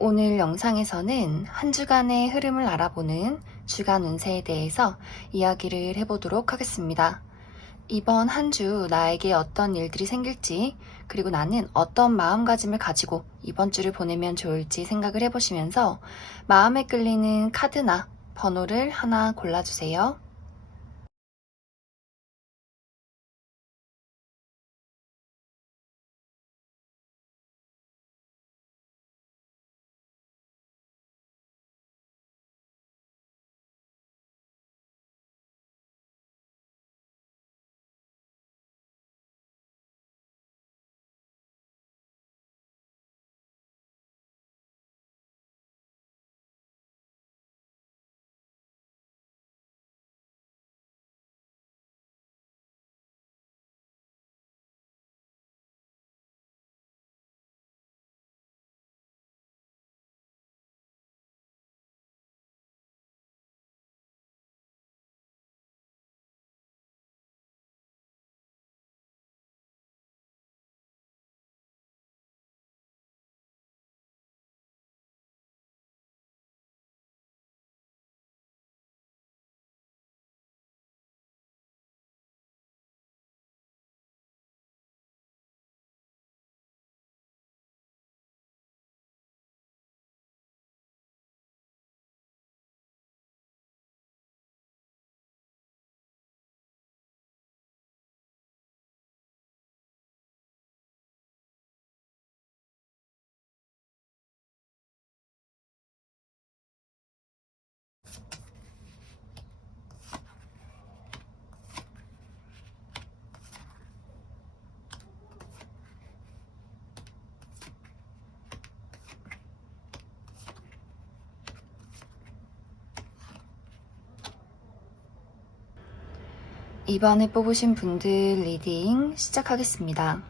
오늘 영상에서는 한 주간의 흐름을 알아보는 주간 운세에 대해서 이야기를 해보도록 하겠습니다. 이번 한 주 나에게 어떤 일들이 생길지, 그리고 나는 어떤 마음가짐을 가지고 이번 주를 보내면 좋을지 생각을 해보시면서 마음에 끌리는 카드나 번호를 하나 골라주세요. 이번에 뽑으신 분들 리딩 시작하겠습니다.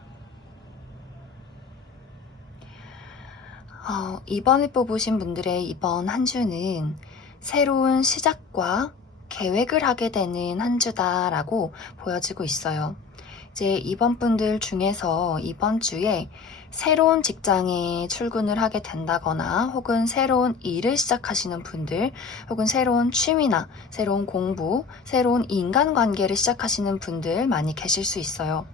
이번에 뽑으신 분들의 이번 한 주는 새로운 시작과 계획을 하게 되는 한 주다라고 보여지고 있어요. 이제 이번 분들 중에서 이번 주에 새로운 직장에 출근을 하게 된다거나 혹은 새로운 일을 시작하시는 분들, 혹은 새로운 취미나 새로운 공부, 새로운 인간관계를 시작하시는 분들 많이 계실 수 있어요.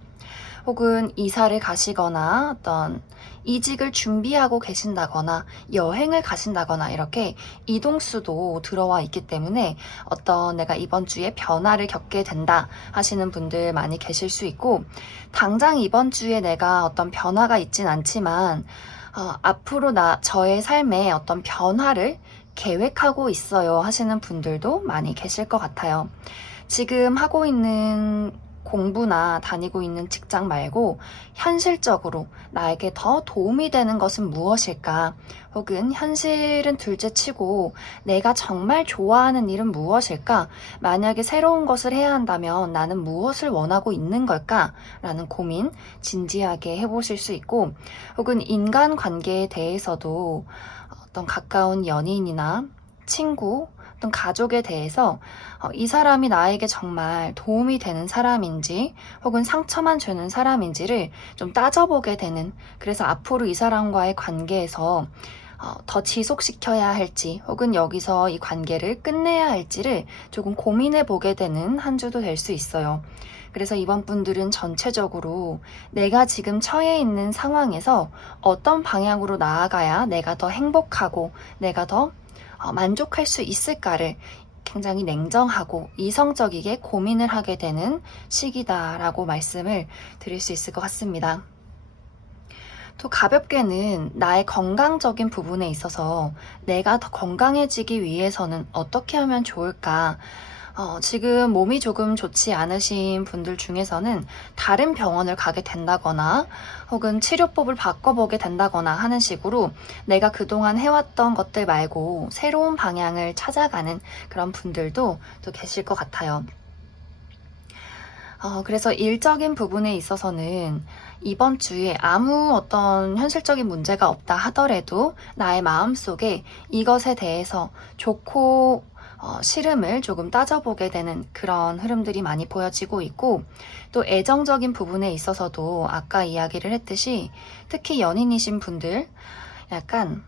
혹은 이사를 가시거나 어떤 이직을 준비하고 계신다거나 여행을 가신다거나 이렇게 이동수도 들어와 있기 때문에 어떤 내가 이번 주에 변화를 겪게 된다 하시는 분들 많이 계실 수 있고, 당장 이번 주에 내가 어떤 변화가 있진 않지만 앞으로 저의 삶에 어떤 변화를 계획하고 있어요 하시는 분들도 많이 계실 것 같아요. 지금 하고 있는 공부나 다니고 있는 직장 말고 현실적으로 나에게 더 도움이 되는 것은 무엇일까? 혹은 현실은 둘째치고 내가 정말 좋아하는 일은 무엇일까? 만약에 새로운 것을 해야 한다면 나는 무엇을 원하고 있는 걸까? 라는 고민 진지하게 해보실 수 있고, 혹은 인간관계에 대해서도 어떤 가까운 연인이나 친구, 어떤 가족에 대해서 이 사람이 나에게 정말 도움이 되는 사람인지 혹은 상처만 주는 사람인지를 좀 따져보게 되는, 그래서 앞으로 이 사람과의 관계에서 더 지속시켜야 할지 혹은 여기서 이 관계를 끝내야 할지를 조금 고민해 보게 되는 한 주도 될 수 있어요. 그래서 이번 분들은 전체적으로 내가 지금 처해 있는 상황에서 어떤 방향으로 나아가야 내가 더 행복하고 내가 더 만족할 수 있을까를 굉장히 냉정하고 이성적이게 고민을 하게 되는 시기다라고 말씀을 드릴 수 있을 것 같습니다. 또 가볍게는 나의 건강적인 부분에 있어서 내가 더 건강해지기 위해서는 어떻게 하면 좋을까? 지금 몸이 조금 좋지 않으신 분들 중에서는 다른 병원을 가게 된다거나 혹은 치료법을 바꿔보게 된다거나 하는 식으로 내가 그동안 해왔던 것들 말고 새로운 방향을 찾아가는 그런 분들도 또 계실 것 같아요. 그래서 일적인 부분에 있어서는 이번 주에 아무 어떤 현실적인 문제가 없다 하더라도 나의 마음속에 이것에 대해서 좋고 싫음을 조금 따져보게 되는 그런 흐름들이 많이 보여지고 있고, 또 애정적인 부분에 있어서도 아까 이야기를 했듯이 특히 연인이신 분들 약간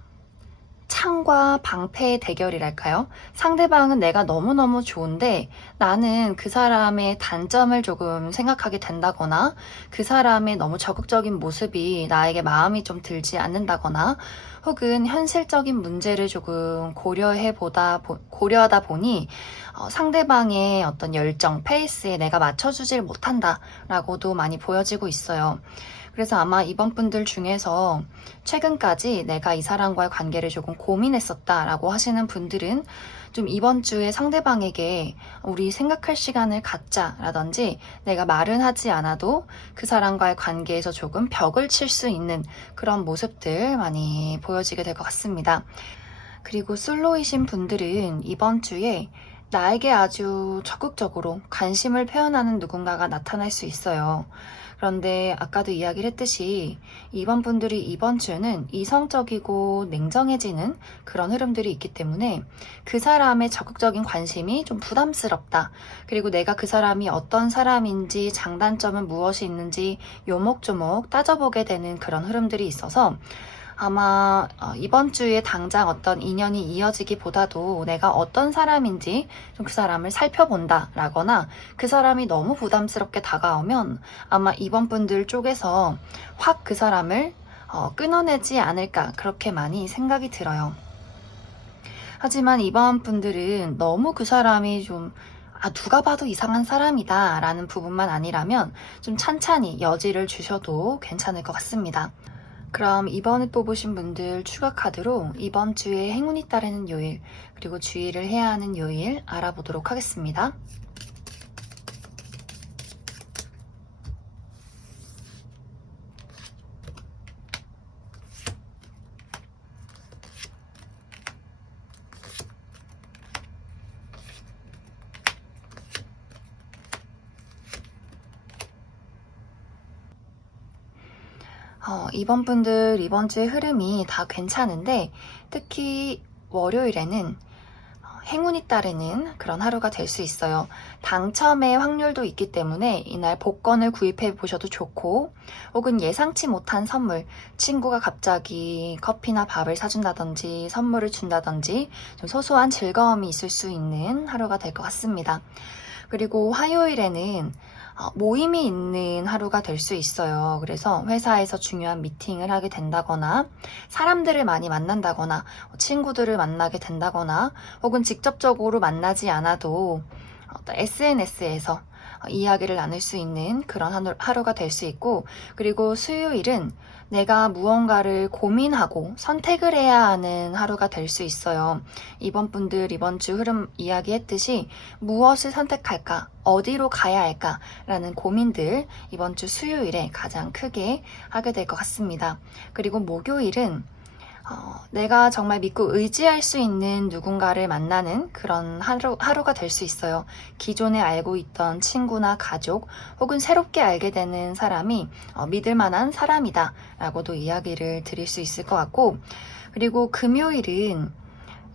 창과 방패의 대결이랄까요? 상대방은 내가 너무너무 좋은데 나는 그 사람의 단점을 조금 생각하게 된다거나 그 사람의 너무 적극적인 모습이 나에게 마음이 좀 들지 않는다거나 혹은 현실적인 문제를 조금 고려하다 보니 상대방의 어떤 열정, 페이스에 내가 맞춰주질 못한다라고도 많이 보여지고 있어요. 그래서 아마 이번 분들 중에서 최근까지 내가 이 사람과의 관계를 조금 고민했었다라고 하시는 분들은 좀 이번 주에 상대방에게 우리 생각할 시간을 갖자라든지 내가 말은 하지 않아도 그 사람과의 관계에서 조금 벽을 칠 수 있는 그런 모습들 많이 보여지게 될 것 같습니다. 그리고 솔로이신 분들은 이번 주에 나에게 아주 적극적으로 관심을 표현하는 누군가가 나타날 수 있어요. 그런데 아까도 이야기를 했듯이 이번 분들이 이번 주는 이성적이고 냉정해지는 그런 흐름들이 있기 때문에 그 사람의 적극적인 관심이 좀 부담스럽다. 그리고 내가 그 사람이 어떤 사람인지 장단점은 무엇이 있는지 요목조목 따져보게 되는 그런 흐름들이 있어서 아마 이번 주에 당장 어떤 인연이 이어지기보다도 내가 어떤 사람인지 좀 그 사람을 살펴본다 라거나 그 사람이 너무 부담스럽게 다가오면 아마 이번 분들 쪽에서 확 그 사람을 끊어내지 않을까 그렇게 많이 생각이 들어요. 하지만 이번 분들은 너무 그 사람이 좀 누가 봐도 이상한 사람이다 라는 부분만 아니라면 좀 찬찬히 여지를 주셔도 괜찮을 것 같습니다. 그럼 이번에 뽑으신 분들 추가 카드로 이번 주에 행운이 따르는 요일 그리고 주의를 해야 하는 요일 알아보도록 하겠습니다. 이번 분들 이번 주의 흐름이 다 괜찮은데 특히 월요일에는 행운이 따르는 그런 하루가 될 수 있어요. 당첨의 확률도 있기 때문에 이날 복권을 구입해 보셔도 좋고 혹은 예상치 못한 선물, 친구가 갑자기 커피나 밥을 사준다든지 선물을 준다든지 좀 소소한 즐거움이 있을 수 있는 하루가 될 것 같습니다. 그리고 화요일에는 모임이 있는 하루가 될 수 있어요. 그래서 회사에서 중요한 미팅을 하게 된다거나 사람들을 많이 만난다거나 친구들을 만나게 된다거나 혹은 직접적으로 만나지 않아도 SNS에서 이야기를 나눌 수 있는 그런 하루가 될 수 있고 그리고 수요일은 내가 무언가를 고민하고 선택을 해야 하는 하루가 될 수 있어요. 이번 분들 이번 주 흐름 이야기했듯이 무엇을 선택할까? 어디로 가야 할까? 라는 고민들 이번 주 수요일에 가장 크게 하게 될 것 같습니다. 그리고 목요일은 내가 정말 믿고 의지할 수 있는 누군가를 만나는 그런 하루가 될 수 있어요. 기존에 알고 있던 친구나 가족 혹은 새롭게 알게 되는 사람이 믿을 만한 사람이다 라고도 이야기를 드릴 수 있을 것 같고 그리고 금요일은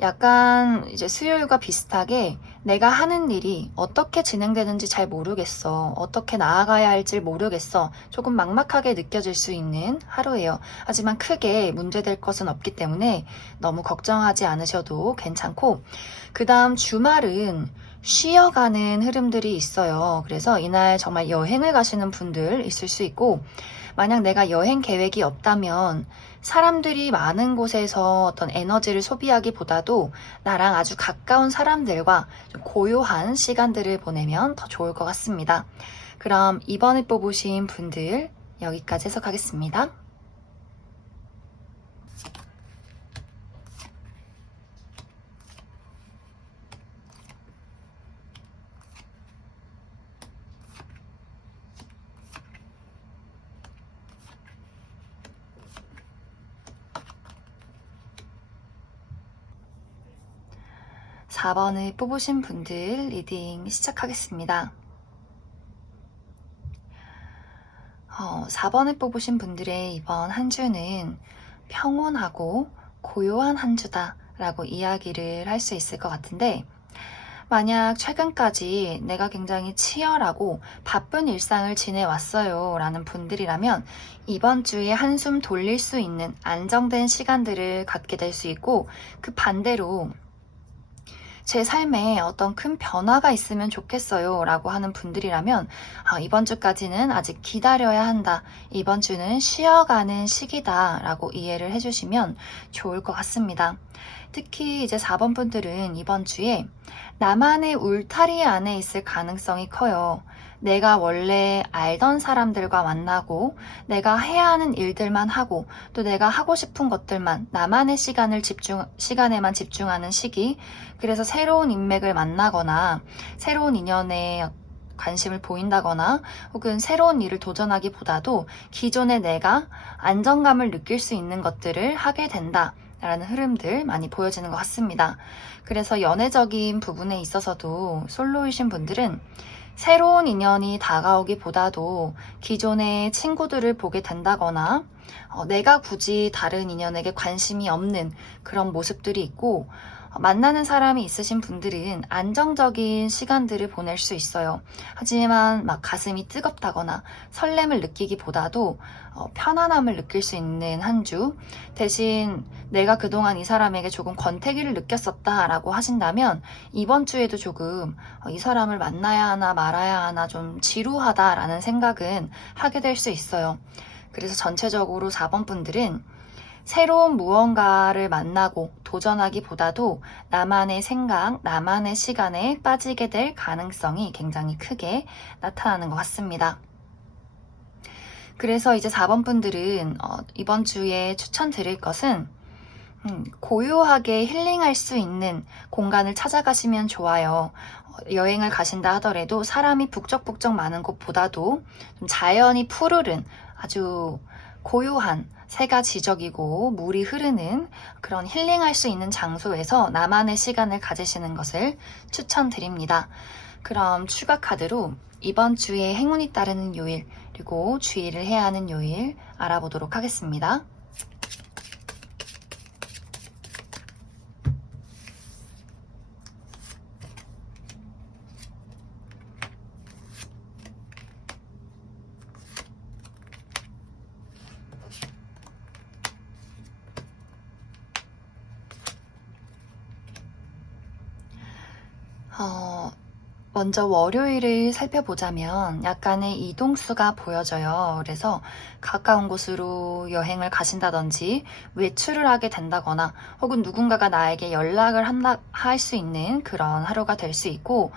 약간 이제 수요일과 비슷하게 내가 하는 일이 어떻게 진행되는지 잘 모르겠어. 어떻게 나아가야 할지 모르겠어. 조금 막막하게 느껴질 수 있는 하루예요. 하지만 크게 문제될 것은 없기 때문에 너무 걱정하지 않으셔도 괜찮고 그 다음 주말은 쉬어가는 흐름들이 있어요. 그래서 이날 정말 여행을 가시는 분들 있을 수 있고 만약 내가 여행 계획이 없다면 사람들이 많은 곳에서 어떤 에너지를 소비하기보다도 나랑 아주 가까운 사람들과 좀 고요한 시간들을 보내면 더 좋을 것 같습니다. 그럼 이번에 뽑으신 분들 여기까지 해석하겠습니다. 4번을 뽑으신 분들 리딩 시작하겠습니다. 4번을 뽑으신 분들의 이번 한 주는 평온하고 고요한 한 주다 라고 이야기를 할 수 있을 것 같은데 만약 최근까지 내가 굉장히 치열하고 바쁜 일상을 지내왔어요 라는 분들이라면 이번 주에 한숨 돌릴 수 있는 안정된 시간들을 갖게 될 수 있고, 그 반대로 제 삶에 어떤 큰 변화가 있으면 좋겠어요 라고 하는 분들이라면 이번 주까지는 아직 기다려야 한다. 이번 주는 쉬어가는 시기다 라고 이해를 해주시면 좋을 것 같습니다. 특히 이제 4번 분들은 이번 주에 나만의 울타리 안에 있을 가능성이 커요. 내가 원래 알던 사람들과 만나고 내가 해야 하는 일들만 하고 또 내가 하고 싶은 것들만 나만의 시간에만 집중하는 시기. 그래서 새로운 인맥을 만나거나 새로운 인연에 관심을 보인다거나 혹은 새로운 일을 도전하기보다도 기존의 내가 안정감을 느낄 수 있는 것들을 하게 된다 라는 흐름들 많이 보여지는 것 같습니다. 그래서 연애적인 부분에 있어서도 솔로이신 분들은 새로운 인연이 다가오기보다도 기존의 친구들을 보게 된다거나 내가 굳이 다른 인연에게 관심이 없는 그런 모습들이 있고, 만나는 사람이 있으신 분들은 안정적인 시간들을 보낼 수 있어요. 하지만 막 가슴이 뜨겁다거나 설렘을 느끼기보다도 편안함을 느낄 수 있는 한 주. 대신 내가 그동안 이 사람에게 조금 권태기를 느꼈었다라고 하신다면 이번 주에도 조금 이 사람을 만나야 하나 말아야 하나 좀 지루하다라는 생각은 하게 될 수 있어요. 그래서 전체적으로 4번 분들은 새로운 무언가를 만나고 도전하기보다도 나만의 생각, 나만의 시간에 빠지게 될 가능성이 굉장히 크게 나타나는 것 같습니다. 그래서 이제 4번 분들은 이번 주에 추천드릴 것은 고요하게 힐링할 수 있는 공간을 찾아가시면 좋아요. 여행을 가신다 하더라도 사람이 북적북적 많은 곳보다도 좀 자연이 푸르른 아주 고요한 새가 지저귀고 물이 흐르는 그런 힐링할 수 있는 장소에서 나만의 시간을 가지시는 것을 추천드립니다. 그럼 추가 카드로 이번 주에 행운이 따르는 요일 그리고 주의를 해야 하는 요일 알아보도록 하겠습니다. 먼저 월요일을 살펴보자면 약간의 이동수가 보여져요. 그래서 가까운 곳으로 여행을 가신다든지 외출을 하게 된다거나 혹은 누군가가 나에게 연락을 할 수 있는 그런 하루가 될 수 있고,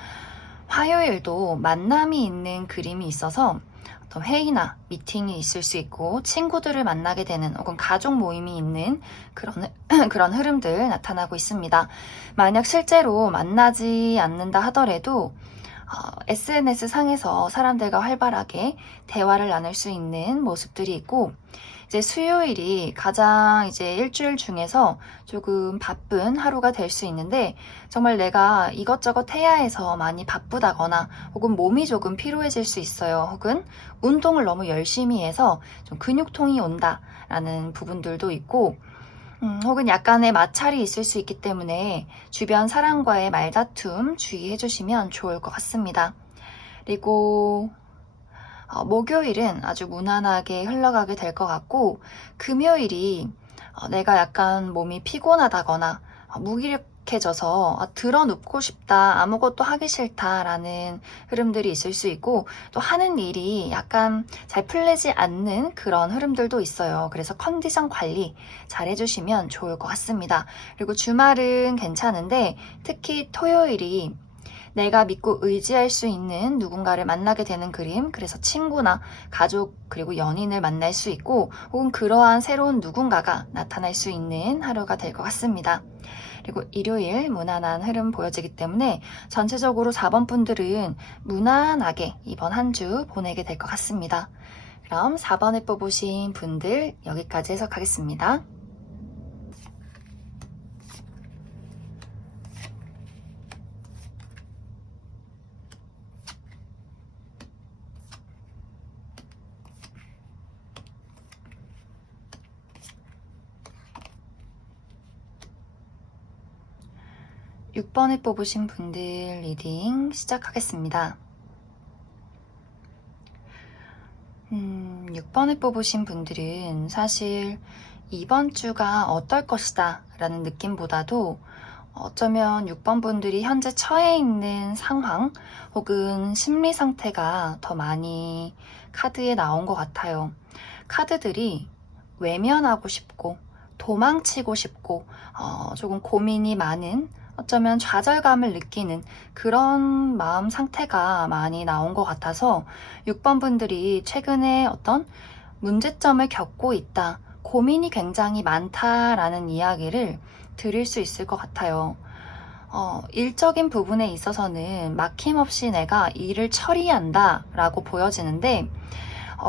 화요일도 만남이 있는 그림이 있어서 어떤 회의나 미팅이 있을 수 있고 친구들을 만나게 되는 혹은 가족 모임이 있는 그런, 그런 흐름들 나타나고 있습니다. 만약 실제로 만나지 않는다 하더라도 SNS 상에서 사람들과 활발하게 대화를 나눌 수 있는 모습들이 있고, 이제 수요일이 가장 이제 일주일 중에서 조금 바쁜 하루가 될 수 있는데, 정말 내가 이것저것 해야 해서 많이 바쁘다거나 혹은 몸이 조금 피로해질 수 있어요. 혹은 운동을 너무 열심히 해서 좀 근육통이 온다라는 부분들도 있고, 혹은 약간의 마찰이 있을 수 있기 때문에 주변 사람과의 말다툼 주의해 주시면 좋을 것 같습니다. 그리고 목요일은 아주 무난하게 흘러가게 될 것 같고, 금요일이 내가 약간 몸이 피곤하다거나 무기력해져서 드러눕고 싶다, 아무것도 하기 싫다라는 흐름들이 있을 수 있고, 또 하는 일이 약간 잘 풀리지 않는 그런 흐름들도 있어요. 그래서 컨디션 관리 잘 해주시면 좋을 것 같습니다. 그리고 주말은 괜찮은데 특히 토요일이 내가 믿고 의지할 수 있는 누군가를 만나게 되는 그림, 그래서 친구나 가족 그리고 연인을 만날 수 있고 혹은 그러한 새로운 누군가가 나타날 수 있는 하루가 될 것 같습니다. 그리고 일요일 무난한 흐름 보여지기 때문에 전체적으로 4번 분들은 무난하게 이번 한 주 보내게 될 것 같습니다. 그럼 4번을 뽑으신 분들 여기까지 해석하겠습니다. 6번을 뽑으신 분들 리딩 시작하겠습니다. 6번을 뽑으신 분들은 사실 이번 주가 어떨 것이다 라는 느낌보다도 어쩌면 6번 분들이 현재 처해 있는 상황 혹은 심리 상태가 더 많이 카드에 나온 것 같아요. 카드들이 외면하고 싶고 도망치고 싶고 조금 고민이 많은, 어쩌면 좌절감을 느끼는 그런 마음 상태가 많이 나온 것 같아서 6번 분들이 최근에 어떤 문제점을 겪고 있다, 고민이 굉장히 많다라는 이야기를 들을 수 있을 것 같아요. 일적인 부분에 있어서는 막힘없이 내가 일을 처리한다 라고 보여지는데,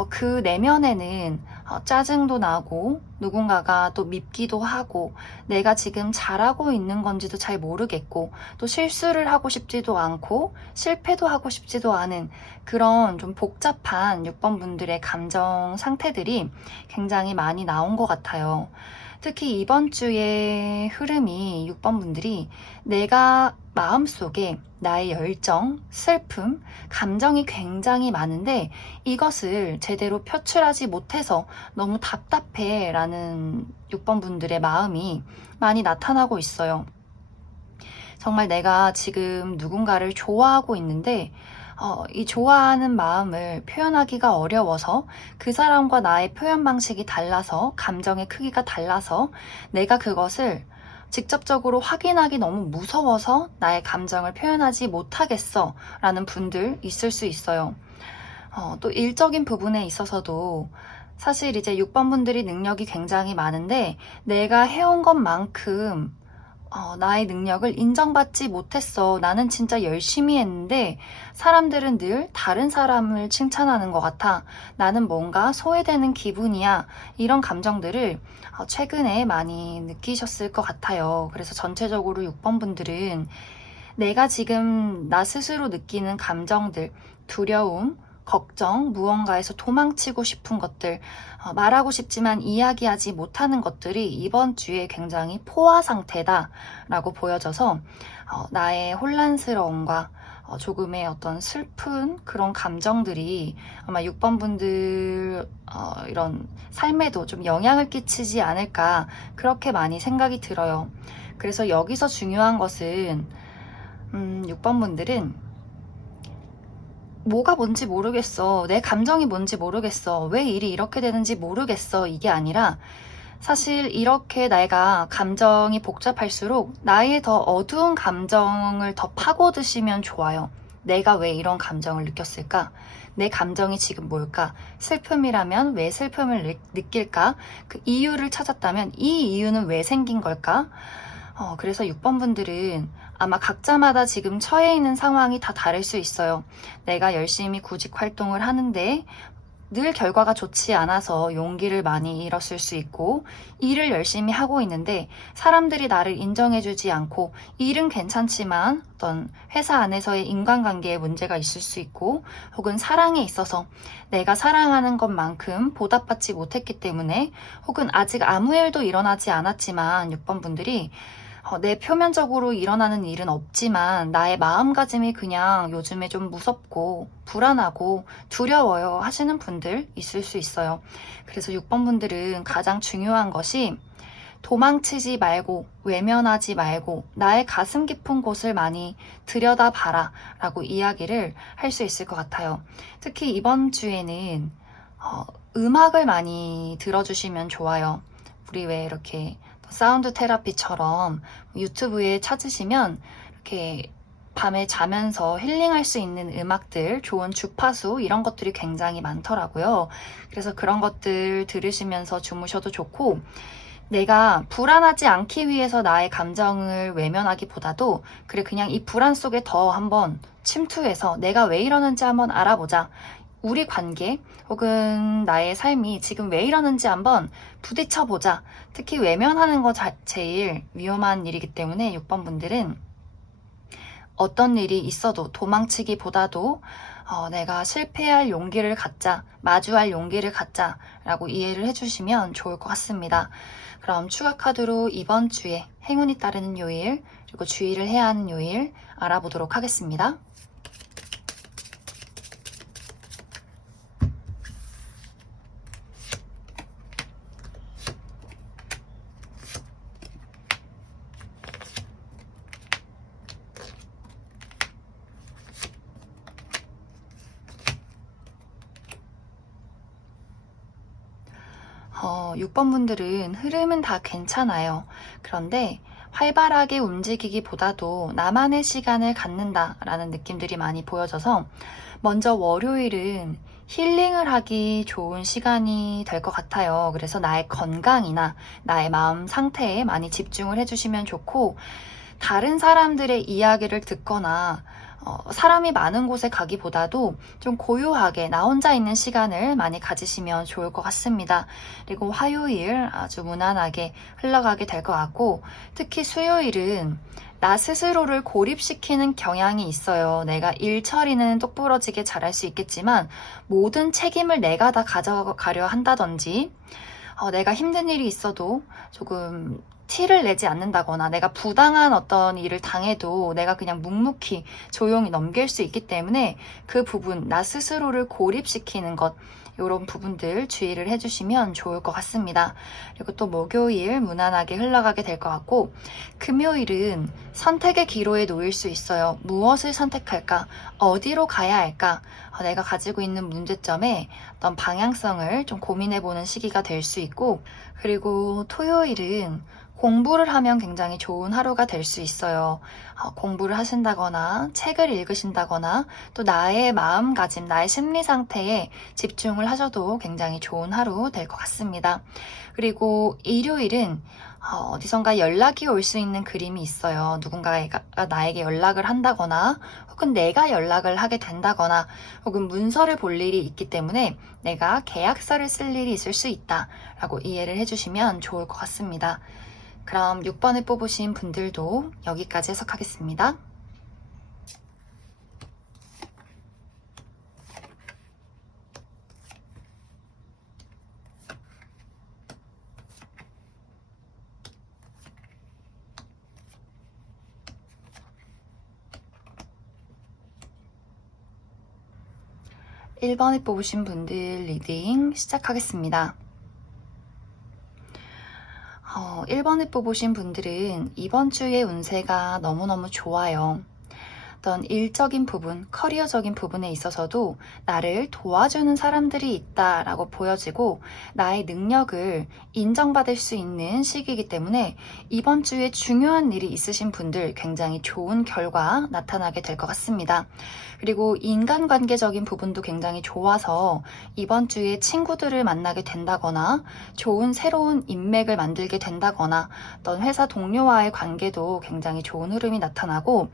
그 내면에는 짜증도 나고 누군가가 또 밉기도 하고 내가 지금 잘하고 있는 건지도 잘 모르겠고 또 실수를 하고 싶지도 않고 실패도 하고 싶지도 않은 그런 좀 복잡한 6번 분들의 감정 상태들이 굉장히 많이 나온 것 같아요. 특히 이번 주의 흐름이 6번 분들이 내가 마음속에 나의 열정, 슬픔, 감정이 굉장히 많은데 이것을 제대로 표출하지 못해서 너무 답답해 라는 6번 분들의 마음이 많이 나타나고 있어요. 정말 내가 지금 누군가를 좋아하고 있는데 이 좋아하는 마음을 표현하기가 어려워서 그 사람과 나의 표현 방식이 달라서 감정의 크기가 달라서 내가 그것을 직접적으로 확인하기 너무 무서워서 나의 감정을 표현하지 못하겠어 라는 분들 있을 수 있어요. 또 일적인 부분에 있어서도 사실 이제 6번 분들이 능력이 굉장히 많은데 내가 해온 것만큼 나의 능력을 인정받지 못했어. 나는 진짜 열심히 했는데 사람들은 늘 다른 사람을 칭찬하는 것 같아. 나는 뭔가 소외되는 기분이야. 이런 감정들을 최근에 많이 느끼셨을 것 같아요. 그래서 전체적으로 6번 분들은 내가 지금 나 스스로 느끼는 감정들, 두려움, 걱정, 무언가에서 도망치고 싶은 것들, 말하고 싶지만 이야기하지 못하는 것들이 이번 주에 굉장히 포화 상태다 라고 보여져서 나의 혼란스러움과 조금의 어떤 슬픈 그런 감정들이 아마 6번 분들 이런 삶에도 좀 영향을 끼치지 않을까, 그렇게 많이 생각이 들어요. 그래서 여기서 중요한 것은 6번 분들은 뭐가 뭔지 모르겠어, 내 감정이 뭔지 모르겠어, 왜 일이 이렇게 되는지 모르겠어, 이게 아니라 사실 이렇게 내가 감정이 복잡할수록 나의 더 어두운 감정을 더 파고드시면 좋아요. 내가 왜 이런 감정을 느꼈을까? 내 감정이 지금 뭘까? 슬픔이라면 왜 슬픔을 느낄까? 그 이유를 찾았다면 이 이유는 왜 생긴 걸까? 그래서 6번 분들은 아마 각자마다 지금 처해 있는 상황이 다 다를 수 있어요. 내가 열심히 구직 활동을 하는데 늘 결과가 좋지 않아서 용기를 많이 잃었을 수 있고, 일을 열심히 하고 있는데 사람들이 나를 인정해주지 않고 일은 괜찮지만 어떤 회사 안에서의 인간관계에 문제가 있을 수 있고, 혹은 사랑에 있어서 내가 사랑하는 것만큼 보답받지 못했기 때문에, 혹은 아직 아무 일도 일어나지 않았지만 6번 분들이 내 표면적으로 일어나는 일은 없지만 나의 마음가짐이 그냥 요즘에 좀 무섭고 불안하고 두려워요 하시는 분들 있을 수 있어요. 그래서 6번 분들은 가장 중요한 것이 도망치지 말고 외면하지 말고 나의 가슴 깊은 곳을 많이 들여다봐라 라고 이야기를 할 수 있을 것 같아요. 특히 이번 주에는 음악을 많이 들어주시면 좋아요. 우리 왜 이렇게 사운드 테라피처럼 유튜브에 찾으시면 이렇게 밤에 자면서 힐링할 수 있는 음악들, 좋은 주파수 이런 것들이 굉장히 많더라고요. 그래서 그런 것들 들으시면서 주무셔도 좋고, 내가 불안하지 않기 위해서 나의 감정을 외면하기보다도 그래, 그냥 이 불안 속에 더 한번 침투해서 내가 왜 이러는지 한번 알아보자. 우리 관계 혹은 나의 삶이 지금 왜 이러는지 한번 부딪혀보자. 특히 외면하는 거 제일 위험한 일이기 때문에 6번 분들은 어떤 일이 있어도 도망치기보다도 내가 실패할 용기를 갖자, 마주할 용기를 갖자 라고 이해를 해주시면 좋을 것 같습니다. 그럼 추가 카드로 이번 주에 행운이 따르는 요일, 그리고 주의를 해야 하는 요일 알아보도록 하겠습니다. 어, 6번 분들은 흐름은 다 괜찮아요. 그런데 활발하게 움직이기보다도 나만의 시간을 갖는다라는 느낌들이 많이 보여져서 먼저 월요일은 힐링을 하기 좋은 시간이 될 것 같아요. 그래서 나의 건강이나 나의 마음 상태에 많이 집중을 해주시면 좋고, 다른 사람들의 이야기를 듣거나 사람이 많은 곳에 가기보다도 좀 고요하게 나 혼자 있는 시간을 많이 가지시면 좋을 것 같습니다. 그리고 화요일 아주 무난하게 흘러가게 될 것 같고, 특히 수요일은 나 스스로를 고립시키는 경향이 있어요. 내가 일 처리는 똑부러지게 잘할 수 있겠지만 모든 책임을 내가 다 가져가려 한다든지, 내가 힘든 일이 있어도 조금 티를 내지 않는다거나 내가 부당한 어떤 일을 당해도 내가 그냥 묵묵히 조용히 넘길 수 있기 때문에 그 부분, 나 스스로를 고립시키는 것, 이런 부분들 주의를 해주시면 좋을 것 같습니다. 그리고 또 목요일 무난하게 흘러가게 될 것 같고, 금요일은 선택의 기로에 놓일 수 있어요. 무엇을 선택할까? 어디로 가야 할까? 내가 가지고 있는 문제점에 어떤 방향성을 좀 고민해보는 시기가 될 수 있고, 그리고 토요일은 공부를 하면 굉장히 좋은 하루가 될 수 있어요. 공부를 하신다거나 책을 읽으신다거나 또 나의 마음가짐, 나의 심리 상태에 집중을 하셔도 굉장히 좋은 하루 될 것 같습니다. 그리고 일요일은 어디선가 연락이 올 수 있는 그림이 있어요. 누군가가 나에게 연락을 한다거나 혹은 내가 연락을 하게 된다거나 혹은 문서를 볼 일이 있기 때문에 내가 계약서를 쓸 일이 있을 수 있다라고 이해를 해주시면 좋을 것 같습니다. 그럼 6번을 뽑으신 분들도 여기까지 해석하겠습니다. (1번을) 뽑으신 분들 리딩 시작하겠습니다. 1번을 뽑으신 분들은 이번 주의 운세가 너무너무 좋아요. 어떤 일적인 부분, 커리어적인 부분에 있어서도 나를 도와주는 사람들이 있다라고 보여지고 나의 능력을 인정받을 수 있는 시기이기 때문에 이번 주에 중요한 일이 있으신 분들 굉장히 좋은 결과 나타나게 될 것 같습니다. 그리고 인간관계적인 부분도 굉장히 좋아서 이번 주에 친구들을 만나게 된다거나 좋은 새로운 인맥을 만들게 된다거나 어떤 회사 동료와의 관계도 굉장히 좋은 흐름이 나타나고,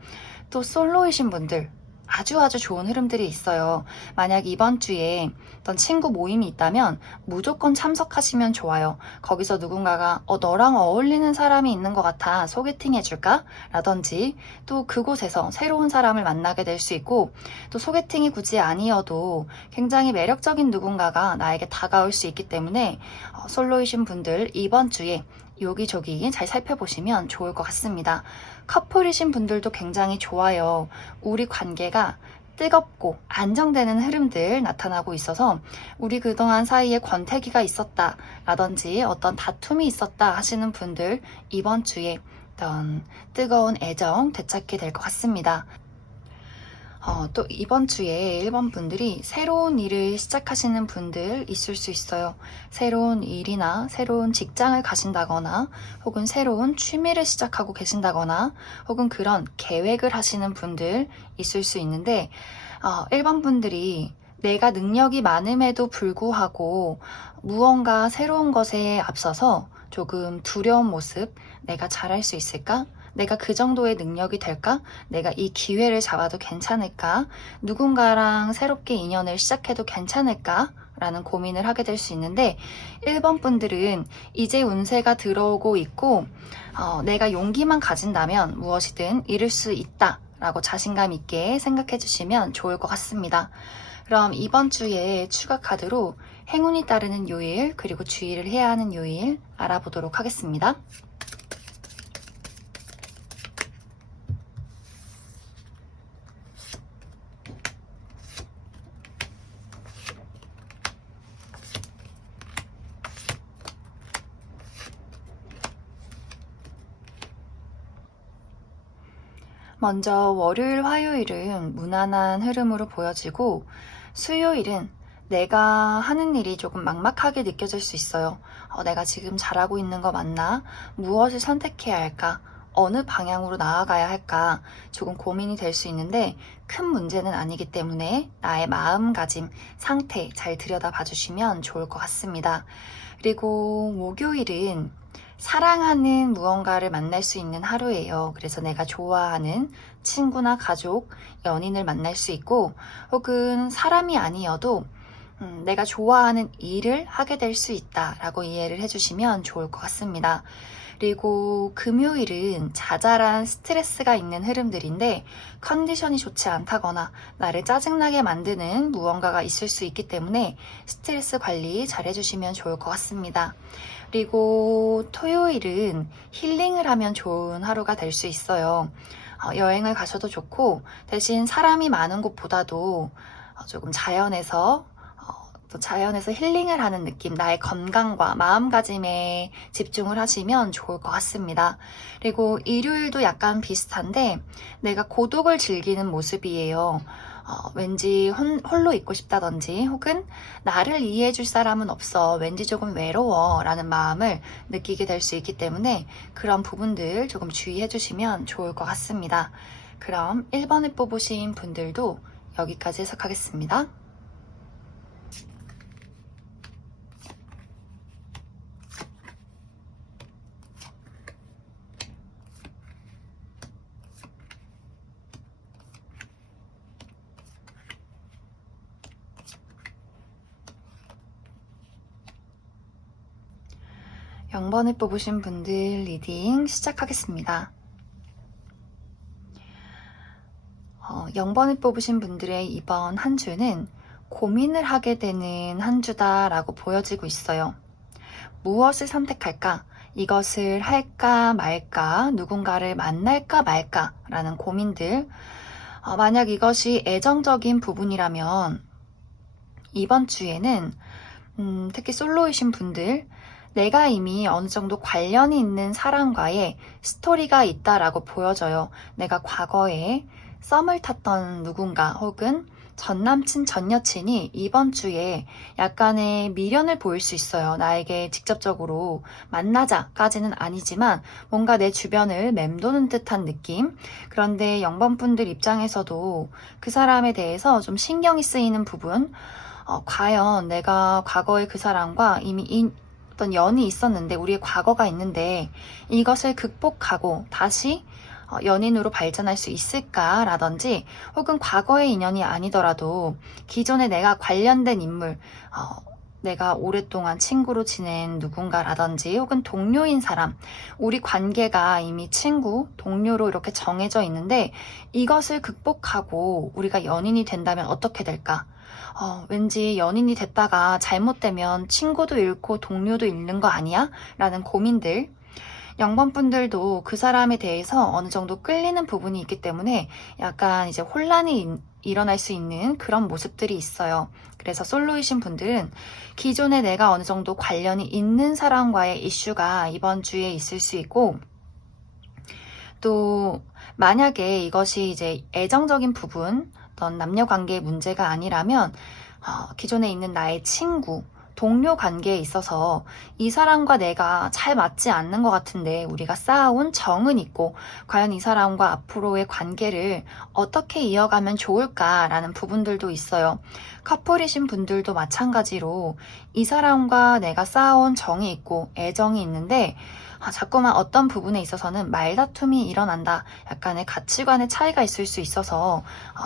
또 솔로이신 분들 아주 좋은 흐름들이 있어요. 만약 이번 주에 어떤 친구 모임이 있다면 무조건 참석하시면 좋아요. 거기서 누군가가 너랑 어울리는 사람이 있는 것 같아, 소개팅 해줄까? 라든지, 또 그곳에서 새로운 사람을 만나게 될 수 있고, 또 소개팅이 굳이 아니어도 굉장히 매력적인 누군가가 나에게 다가올 수 있기 때문에 솔로이신 분들 이번 주에 여기저기 잘 살펴보시면 좋을 것 같습니다. 커플이신 분들도 굉장히 좋아요. 우리 관계가 뜨겁고 안정되는 흐름들 나타나고 있어서 우리 그동안 사이에 권태기가 있었다 라든지 어떤 다툼이 있었다 하시는 분들 이번 주에 어떤 뜨거운 애정 되찾게 될 것 같습니다. 또 이번 주에 1번 분들이 새로운 일을 시작하시는 분들 있을 수 있어요. 새로운 일이나 새로운 직장을 가신다거나 혹은 새로운 취미를 시작하고 계신다거나 혹은 그런 계획을 하시는 분들 있을 수 있는데, 1번 분들이 내가 능력이 많음에도 불구하고 무언가 새로운 것에 앞서서 조금 두려운 모습, 내가 잘할 수 있을까? 내가 그 정도의 능력이 될까? 내가 이 기회를 잡아도 괜찮을까? 누군가랑 새롭게 인연을 시작해도 괜찮을까? 라는 고민을 하게 될 수 있는데, 1번 분들은 이제 운세가 들어오고 있고 내가 용기만 가진다면 무엇이든 이룰 수 있다 라고 자신감 있게 생각해 주시면 좋을 것 같습니다. 그럼 이번 주에 추가 카드로 행운이 따르는 요일, 그리고 주의를 해야 하는 요일 알아보도록 하겠습니다. 먼저 월요일, 화요일은 무난한 흐름으로 보여지고 수요일은 내가 하는 일이 조금 막막하게 느껴질 수 있어요. 내가 지금 잘하고 있는 거 맞나? 무엇을 선택해야 할까? 어느 방향으로 나아가야 할까? 조금 고민이 될 수 있는데 큰 문제는 아니기 때문에 나의 마음가짐, 상태 잘 들여다봐 주시면 좋을 것 같습니다. 그리고 목요일은 사랑하는 무언가를 만날 수 있는 하루예요. 그래서 내가 좋아하는 친구나 가족, 연인을 만날 수 있고 혹은 사람이 아니어도 내가 좋아하는 일을 하게 될 수 있다라고 이해를 해주시면 좋을 것 같습니다. 그리고 금요일은 자잘한 스트레스가 있는 흐름들인데 컨디션이 좋지 않다거나 나를 짜증나게 만드는 무언가가 있을 수 있기 때문에 스트레스 관리 잘 해주시면 좋을 것 같습니다. 그리고 토요일은 힐링을 하면 좋은 하루가 될 수 있어요. 여행을 가셔도 좋고 대신 사람이 많은 곳보다도 조금 자연에서 힐링을 하는 느낌, 나의 건강과 마음가짐에 집중을 하시면 좋을 것 같습니다. 그리고 일요일도 약간 비슷한데 내가 고독을 즐기는 모습이에요. 왠지 홀로 있고 싶다든지 혹은 나를 이해해 줄 사람은 없어, 왠지 조금 외로워 라는 마음을 느끼게 될 수 있기 때문에 그런 부분들 조금 주의해 주시면 좋을 것 같습니다. 그럼 1번을 뽑으신 분들도 여기까지 해석하겠습니다. 0번을 뽑으신 분들 리딩 시작하겠습니다. 0번을 뽑으신 분들의 이번 한 주는 고민을 하게 되는 한 주다라고 보여지고 있어요. 무엇을 선택할까? 이것을 할까 말까? 누군가를 만날까 말까? 라는 고민들. 만약 이것이 애정적인 부분이라면 이번 주에는 특히 솔로이신 분들, 내가 이미 어느 정도 관련이 있는 사람과의 스토리가 있다라고 보여져요. 내가 과거에 썸을 탔던 누군가 혹은 전 남친, 전 여친이 이번 주에 약간의 미련을 보일 수 있어요. 나에게 직접적으로 만나자까지는 아니지만 뭔가 내 주변을 맴도는 듯한 느낌. 그런데 0번 분들 입장에서도 그 사람에 대해서 좀 신경이 쓰이는 부분, 과연 내가 과거에 그 사람과 이미 어떤 연이 있었는데, 우리의 과거가 있는데 이것을 극복하고 다시 연인으로 발전할 수 있을까라든지, 혹은 과거의 인연이 아니더라도 기존에 내가 관련된 인물, 내가 오랫동안 친구로 지낸 누군가라든지 혹은 동료인 사람, 우리 관계가 이미 친구, 동료로 이렇게 정해져 있는데 이것을 극복하고 우리가 연인이 된다면 어떻게 될까? 왠지 연인이 됐다가 잘못되면 친구도 잃고 동료도 잃는 거 아니야? 라는 고민들. 0번 분들도 그 사람에 대해서 어느 정도 끌리는 부분이 있기 때문에 약간 이제 혼란이 일어날 수 있는 그런 모습들이 있어요. 그래서 솔로이신 분들은 기존에 내가 어느 정도 관련이 있는 사람과의 이슈가 이번 주에 있을 수 있고, 또 만약에 이것이 이제 애정적인 부분, 어떤 남녀 관계의 문제가 아니라면 기존에 있는 나의 친구, 동료 관계에 있어서 이 사람과 내가 잘 맞지 않는 것 같은데 우리가 쌓아온 정은 있고 과연 이 사람과 앞으로의 관계를 어떻게 이어가면 좋을까라는 부분들도 있어요. 커플이신 분들도 마찬가지로 이 사람과 내가 쌓아온 정이 있고 애정이 있는데 자꾸만 어떤 부분에 있어서는 말다툼이 일어난다. 약간의 가치관의 차이가 있을 수 있어서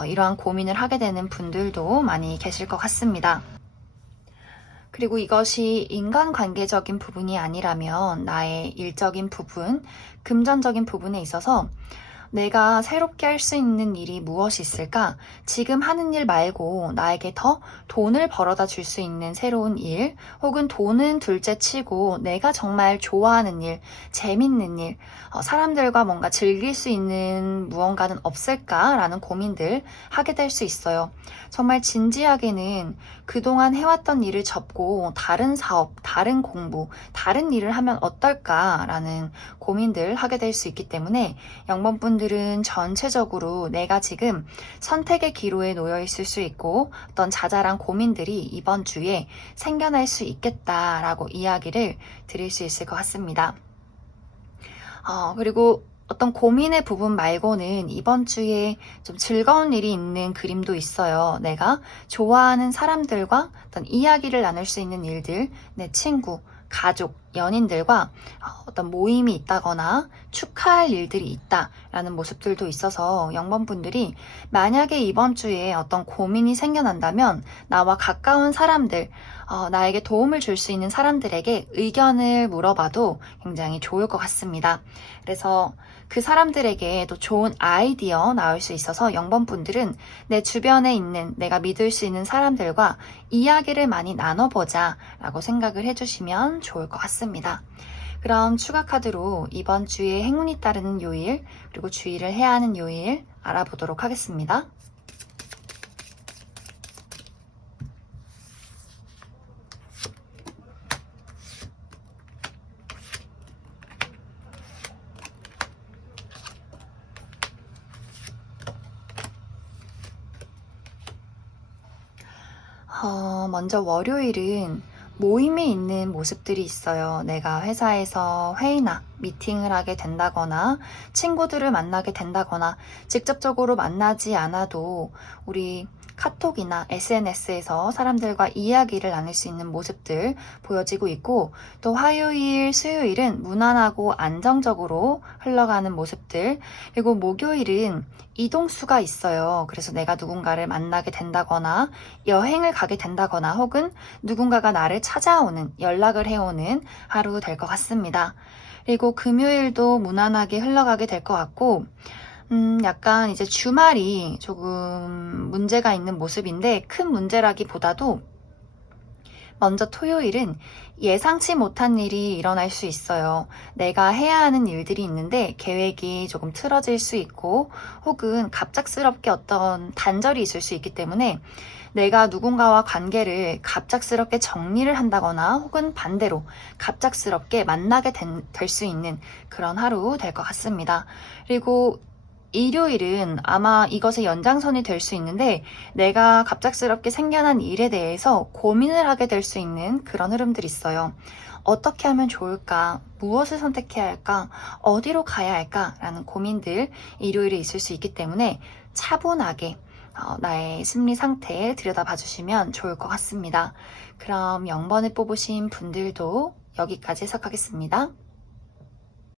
이러한 고민을 하게 되는 분들도 많이 계실 것 같습니다. 그리고 이것이 인간관계적인 부분이 아니라면 나의 일적인 부분, 금전적인 부분에 있어서 내가 새롭게 할 수 있는 일이 무엇이 있을까? 지금 하는 일 말고 나에게 더 돈을 벌어다 줄 수 있는 새로운 일, 혹은 돈은 둘째 치고 내가 정말 좋아하는 일, 재밌는 일, 사람들과 뭔가 즐길 수 있는 무언가는 없을까라는 고민들 하게 될 수 있어요. 정말 진지하게는 그동안 해왔던 일을 접고 다른 사업, 다른 공부, 다른 일을 하면 어떨까라는 고민들 하게 될 수 있기 때문에 0번분들은 전체적으로 내가 지금 선택의 기로에 놓여 있을 수 있고 어떤 자잘한 고민들이 이번 주에 생겨날 수 있겠다라고 이야기를 드릴 수 있을 것 같습니다. 그리고 어떤 고민의 부분 말고는 이번 주에 좀 즐거운 일이 있는 그림도 있어요. 내가 좋아하는 사람들과 어떤 이야기를 나눌 수 있는 일들, 내 친구, 가족, 연인들과 어떤 모임이 있다거나 축하할 일들이 있다라는 모습들도 있어서 0번분들이 만약에 이번 주에 어떤 고민이 생겨난다면 나와 가까운 사람들, 나에게 도움을 줄 수 있는 사람들에게 의견을 물어봐도 굉장히 좋을 것 같습니다. 그래서 그 사람들에게 또 좋은 아이디어 나올 수 있어서 0번분들은 내 주변에 있는 내가 믿을 수 있는 사람들과 이야기를 많이 나눠보자 라고 생각을 해주시면 좋을 것 같습니다. 그럼 추가 카드로 이번 주에 행운이 따르는 요일, 그리고 주의를 해야 하는 요일 알아보도록 하겠습니다. 먼저 월요일은 모임이 있는 모습들이 있어요. 내가 회사에서 회의나 미팅을 하게 된다거나 친구들을 만나게 된다거나 직접적으로 만나지 않아도 우리 카톡이나 SNS에서 사람들과 이야기를 나눌 수 있는 모습들 보여지고 있고, 또 화요일, 수요일은 무난하고 안정적으로 흘러가는 모습들, 그리고 목요일은 이동수가 있어요. 그래서 내가 누군가를 만나게 된다거나 여행을 가게 된다거나 혹은 누군가가 나를 찾아오는, 연락을 해오는 하루 될 것 같습니다. 그리고 금요일도 무난하게 흘러가게 될 것 같고, 약간 이제 주말이 조금 문제가 있는 모습인데, 큰 문제라기보다도 먼저 토요일은 예상치 못한 일이 일어날 수 있어요. 내가 해야 하는 일들이 있는데 계획이 조금 틀어질 수 있고, 혹은 갑작스럽게 어떤 단절이 있을 수 있기 때문에 내가 누군가와 관계를 갑작스럽게 정리를 한다거나 혹은 반대로 갑작스럽게 만나게 될 수 있는 그런 하루 될 것 같습니다. 그리고 일요일은 아마 이것의 연장선이 될 수 있는데, 내가 갑작스럽게 생겨난 일에 대해서 고민을 하게 될 수 있는 그런 흐름들이 있어요. 어떻게 하면 좋을까? 무엇을 선택해야 할까? 어디로 가야 할까? 라는 고민들 일요일에 있을 수 있기 때문에 차분하게 나의 심리 상태에 들여다봐 주시면 좋을 것 같습니다. 그럼 0번을 뽑으신 분들도 여기까지 해석하겠습니다.